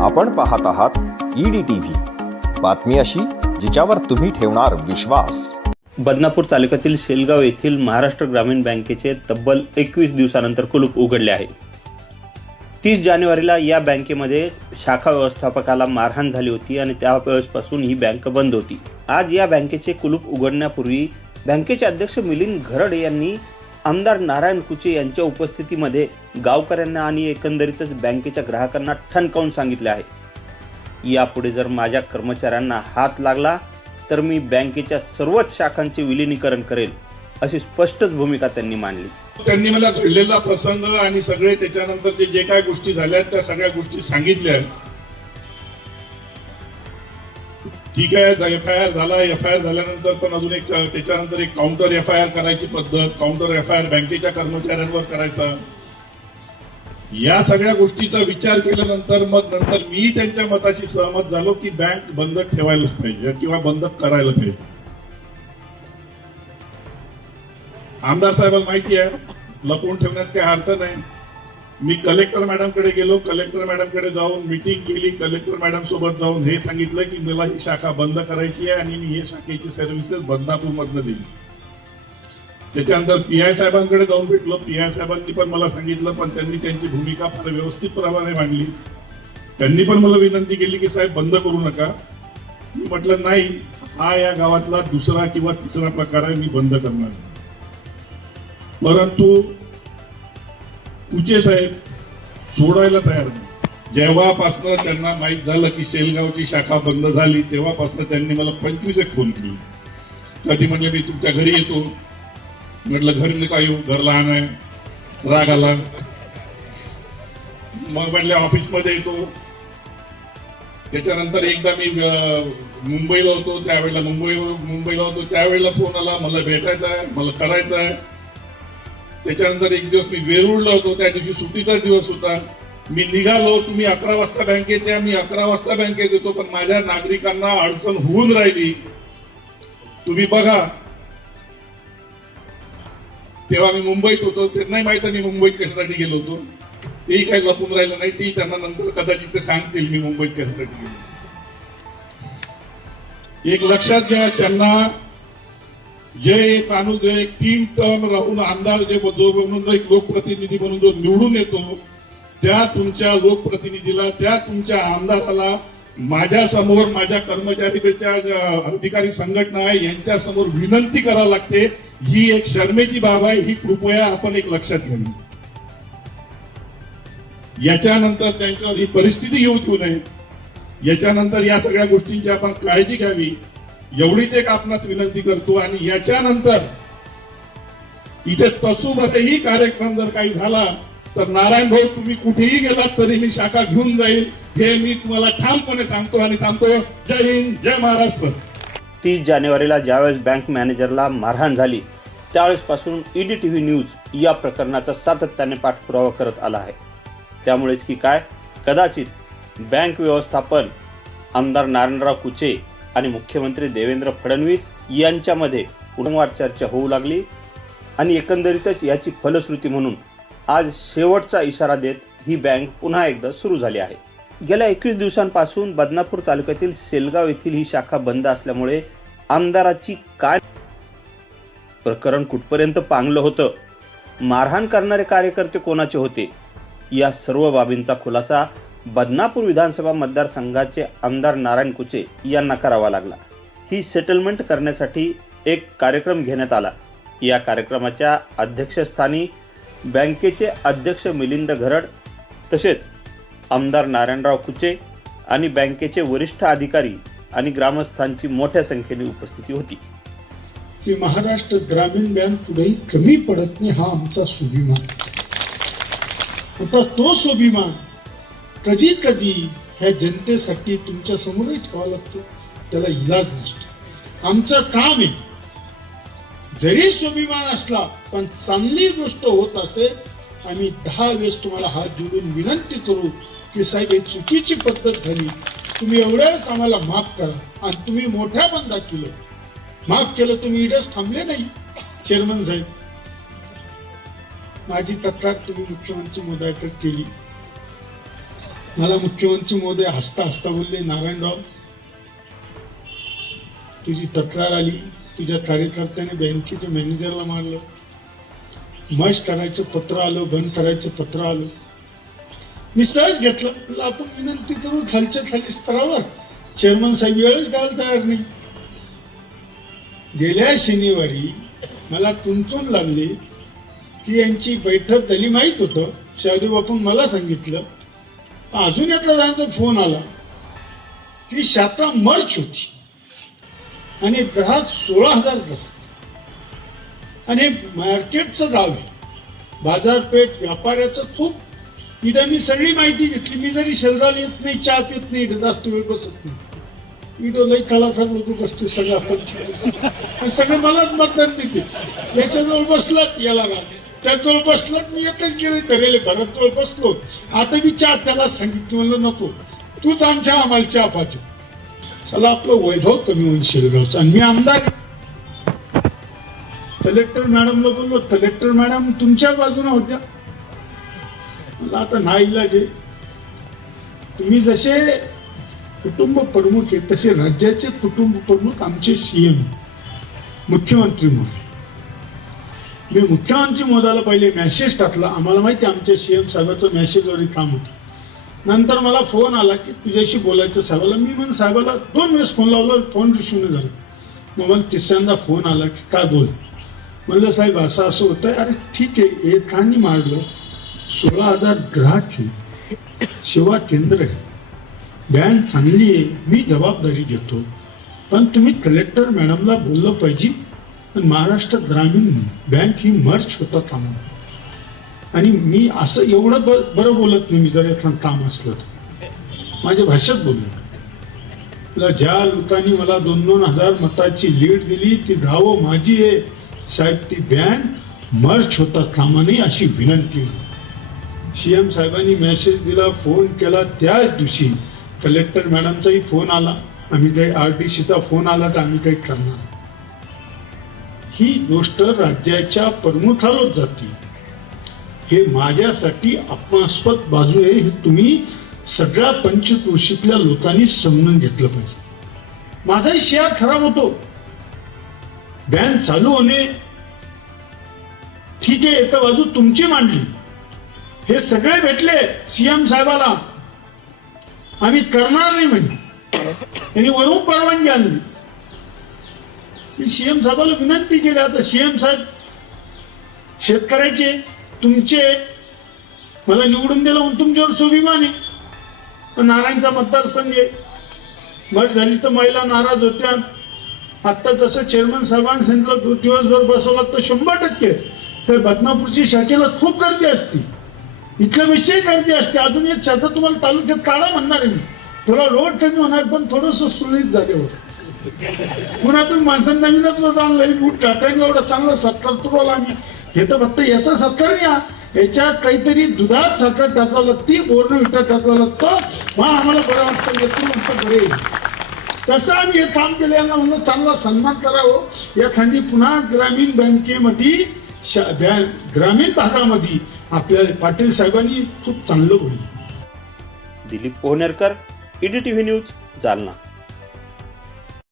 आपण पाहत आहात EDTV, बातमी अशी जिच्यावर तुम्ही ठेवणार विश्वास। बदनापूर तालुक्यातील शेलगाव येथील महाराष्ट्र ग्रामीण बँकेचे तब्बल 21 दिवसानंतर कुलूप उघडले आहे। 30 जानेवारीला या बँकेमध्ये शाखा व्यवस्थापकाला मारहाण झाली होती आणि त्यावेळेसपासून ही बँक बंद होती। आज या बँकेचे कुलूप उघडण्यापूर्वी बँकेचे अध्यक्ष मिलिंद घरड यांनी आमदार नारायण कुचे यांच्या उपस्थितीमध्ये गावकऱ्यांना आणि एकंदरीतच बँकेच्या ग्राहकांना ठणकावून सांगितले आहे, यापुढे जर माझ्या कर्मचाऱ्यांना हात लागला तर मी बँकेच्या सर्वच शाखांचे विलीनीकरण करेल, अशी स्पष्टच भूमिका त्यांनी मांडली। त्यांनी मला घडलेला प्रसंग आणि सगळे त्याच्यानंतर जे काय गोष्टी झाल्या त्या सगळ्या गोष्टी सांगितल्या। ठीक आहे, FIR झाला, FIR झाल्यानंतर पण अजून एक त्याच्यानंतर एक काउंटर FIR करायची पद्धत, काउंटर FIR बँकेच्या कर्मचाऱ्यांवर करायचा, या सगळ्या गोष्टीचा विचार केल्यानंतर मग नंतर मी त्यांच्या मताशी सहमत झालो की बँक बंद ठेवायलाच पाहिजे किंवा बंद करायला पाहिजे। आमदार साहेबांना माहिती आहे लपवून ठेवण्यात काही अर्थ नाही। मी कलेक्टर मॅडम कडे गेलो, कलेक्टर मॅडम कडे जाऊन मीटिंग केली, कलेक्टर मॅडम सोबत जाऊन हे सांगितलं की मला ही शाखा बंद करायची आहे आणि मी ही शाखेची सर्व्हिसेस बदनापूर मधनं दिली। त्याच्यानंतर PI साहेबांकडे जाऊन भेटलो, PI साहेबांनी पण मला सांगितलं, पण त्यांनी त्यांची भूमिका फार व्यवस्थित प्रमाणे मांडली। त्यांनी पण मला विनंती केली की साहेब बंद करू नका। मी म्हटलं नाही, हा या गावातला दुसरा किंवा तिसरा प्रकार आहे, मी बंद करणार। परंतु कुचे साहेब सोडायला तयार नाही। जेव्हापासनं त्यांना माहित झालं की शेलगावची शाखा बंद झाली तेव्हापासनं त्यांनी मला 25 फोन केले। कधी म्हणले मी तुमच्या घरी येतो, म्हटलं घरी नका येऊ, घर लहान आहे, राग आला। मग म्हटलं ऑफिस मध्ये येतो। त्याच्यानंतर एकदा मी मुंबईला होतो, त्यावेळेला फोन आला, मला भेटायचं आहे, मला करायचं आहे। त्याच्यानंतर एक दिवस मी वेरूळला होतो, त्या दिवशी सुट्टीचा दिवस होता। मी निघालो, तुम्ही 11 वाजता बँकेत या, मी 11 वाजता बँकेत येतो, पण माझ्या नागरिकांना अडचण होऊन राहिली, तुम्ही बघा। तेव्हा मी मुंबईत होतो, त्यांनाही माहित आहे मी मुंबईत कशासाठी गेलो होतो, तेही काही लपून राहिलं नाही, तेही त्यांना नंतर कदाचित ते सांगतील मी मुंबईत कशासाठी गेलो। एक लक्षात घ्या, त्यांना जे एक माणूस जो एक 3 टर्म राहून आमदार जे म्हणून एक लोकप्रतिनिधी म्हणून जो निवडून येतो, त्या तुमच्या लोकप्रतिनिधीला, त्या तुमच्या आमदाराला माझ्या समोर, माझ्या कर्मचारीच्या अधिकारी संघटना आहे यांच्या समोर विनंती करावी लागते। ही एक शर्मेची बाब आहे, ही कृपया आपण एक लक्षात घ्यावी। याच्यानंतर त्यांच्यावर ही परिस्थिती येऊ देऊ नये, याच्यानंतर या सगळ्या गोष्टींची आपण काळजी घ्यावी, एवढीच एक आपणास विनंती करतो। आणि याच्यानंतर इथे तसूमध्येही कार्यक्रम जर काही झाला तर नारायण भाऊ तुम्ही कुठेही गेलात तरी मी शाखा घेऊन जाईल, हे मी तुम्हाला ठामपणे सांगतो आणि सांगतो। जय हिंद, जय महाराष्ट्र। 30 जानेवारीला ज्यावेळेस बँक मॅनेजरला मारहाण झाली त्यावेळेसपासून EDTV न्यूज या प्रकरणाचा सातत्याने पाठपुरावा करत आला आहे। त्यामुळेच की काय, कदाचित बँक व्यवस्थापन, आमदार नारायणराव कुचे आणि मुख्यमंत्री देवेंद्र फडणवीस यांच्यामध्ये वारंवार चर्चा होऊ लागली आणि एकंदरीतच याची फलश्रुती म्हणून आज शेवटचा इशारा देत ही बँक पुन्हा एकदा सुरू झाली आहे। गेल्या 21 दिवसांपासून बदनापूर तालुक्यातील शेलगाव येथील ही शाखा बंद असल्यामुळे आमदाराची काय प्रकरण कुठपर्यंत पांगलं होतं, मारहाण करणारे कार्यकर्ते कोणाचे होते, या सर्व बाबींचा खुलासा बदनापूर विधानसभा मतदारसंघाचे आमदार नारायण कुचे यांना करावा लागला। ही सेटलमेंट करण्यासाठी एक कार्यक्रम घेण्यात आला। या कार्यक्रमाच्या अध्यक्षस्थानी बँकेचे अध्यक्ष मिलिंद घरड, तसेच आमदार नारायणराव कुचे आणि बँकेचे वरिष्ठ अधिकारी आणि ग्रामस्थांची मोठ्या संख्येने उपस्थिती होती। की महाराष्ट्र ग्रामीण बँक कुठेही कमी पडत नाही, हा आमचा स्वाभिमान होता। तो स्वाभिमान कधी कधी ह्या जनतेसाठी तुमच्या समोरही ठेवावा लागतो, त्याला इलाज नसतो। आमचं काम आहे, जरी स्वाभिमान असला पण चांगली गोष्ट होत असेल, आम्ही 10 वेळेस तुम्हाला हात जोडून विनंती करू की साहेब ही चुकीची पद्धत झाली, तुम्ही एवढ्या वेळेस आम्हाला माफ करा। आणि तुम्ही मोठ्या बंद केलं, माफ केलं, तुम्ही इडच थांबले नाही। चेअरमन साहेब, माझी तक्रार तुम्ही मुख्यमंत्री महोदयाकडे केली, मला मुख्यमंत्री महोदय हसता हसता बोलले, नारायणराव, तुझी तक्रार आली, तुझ्या कार्यकर्त्याने बँकेच्या मॅनेजरला मारलं, मर्ज करायचं पत्र आलं, बंद करायचं पत्र आलं. मी सहज घेतलं, म्हणलं आपण विनंती करू खालच्या खाली स्तरावर, चेअरमन साहेब वेळच द्यायला तयार नाही. गेल्या शनिवारी मला तुंतून लागले की यांची बैठक झाली, माहित होतं. शाहदेव बापून मला सांगितलं. अजून यातला त्यांचा फोन आला की शाखा मर्ज होती आणि ग्राहक 16,000 ग्राहक आणि मार्केटचं गाव आहे, बाजारपेठ व्यापाऱ्याचं खूप. इथं मी सगळी माहिती घेतली. मी जरी शरीराला येत नाही, चहा पित नाही, इथं जास्त वेळ बसत नाही. इथं लई कलाकार लोक बसतो, सगळं आपण सगळं मलाच मतदान देते. याच्याजवळ बसलात याला राहते, त्याजवळ बसलात मी एकच गेले ठरेल, घराजवळ बसलो. आता मी चहा त्याला सांगितलं, म्हणलं नको, तूच आमच्या आम्हाला चहा पाहिजे. चला आपलं वैभव कमी होईल शेलगावचं. आणि मी आमदार कलेक्टर मॅडमला बोललो, कलेक्टर मॅडम तुमच्या बाजूने होत्या. मला आता नाही इलाज आहे. तुम्ही जसे कुटुंब प्रमुख आहे तसे राज्याचे कुटुंब प्रमुख आमचे सीएम मुख्यमंत्री महोदय. मी मुख्यमंत्री महोदयाला पहिले मेसेज टाकला. आम्हाला माहिती आमच्या सीएम साहेबाचं मेसेजवरही काम होतं. नंतर मला फोन आला की तुझ्याशी बोलायचं साहेबाला. मी म्हणून साहेबाला 2 वेळेस फोन लावला, फोन रिसिव्ह नाही झाला. मग मला तिसऱ्यांदा फोन आला की काय बोल. म्हणलं साहेब असं असं होतंय. अरे ठीक आहे, एकाने मारलं, 16,000 ग्राहक आहे, सेवा केंद्र आहे, बँक चांगली आहे, मी जबाबदारी घेतो, पण तुम्ही कलेक्टर मॅडमला बोललं पाहिजे. पण महाराष्ट्र ग्रामीण बँक ही मर्ज होता कामा. आणि मी असं एवढं बरं बोलत नाही. मी जर एखादं काम असलं तर माझ्या भाषेत बोललो. ज्या लोकांनी मला 2-2 हजार मताची लीड दिली ती गावं माझी आहे साहेब. ती बँक मर्ज होता कामा नये अशी विनंती. सीएम साहेबांनी मेसेज दिला, फोन केला. त्याच दिवशी कलेक्टर मॅडमचाही फोन आला, आम्ही काही RDCचा फोन आला तर आम्ही काही करणार. ही गोष्ट राज्याच्या प्रमुखालाच जाते. हे माझ्यासाठी अपमानास्पद बाजू आहे. हे तुम्ही सगळ्या पंचक्रोशीतल्या लोकांनी समजून घेतलं पाहिजे. माझाही शेअर खराब होतो. बँक चालू होणे ठीक आहे, एका बाजू तुमची मांडली. हे सगळे भेटले सीएम साहेबाला, आम्ही करणार नाही म्हणजे. त्यांनी वरून परवानगी आणली. मी सीएम साहेबाला विनंती केली. आता सीएम साहेब शेतकऱ्याचे तुमचे मला निवडून दिलं म्हणून तुमच्यावर स्वाभिमान आहे. नारायणचा मतदारसंघ आहे, मर्ज झाली तर महिला नाराज होत्या. आता जसं चेअरमन साहेबांनी सांगितलं दिवसभर बसवला तर 100% तर बदनापूरची शाखेला खूप गर्दी असते, इथल्या विषयी गर्दी असते. अजून एक शब्द तुम्हाला तालुक्यात काढा म्हणणार आहे मी. थोडा लोड कमी होणार पण थोडंसं सुरळीत झाल्यावर. पुण्यातून माणसांना नवीनच चांगलं बूट टाकायला एवढा चांगला सत्कार तुरवला आम्ही. हे तर फक्त याचा सत्कार नाही, याच्यात काहीतरी दुधात साखर टाकावं लागते, बोर्न विटा टाकावं लागतं. मग आम्हाला बरं वाटतं, येतो म्हणतं बरे. तसं आम्ही हे काम केलं. यांना म्हणलं चांगला सन्मान करावं. एखादी पुन्हा ग्रामीण बँकेमध्ये ग्रामीण भागामध्ये आपल्या पाटील साहेबांनी खूप चांगलं बोललं. Dilip Pohnerkar, EDTV news, Jalna.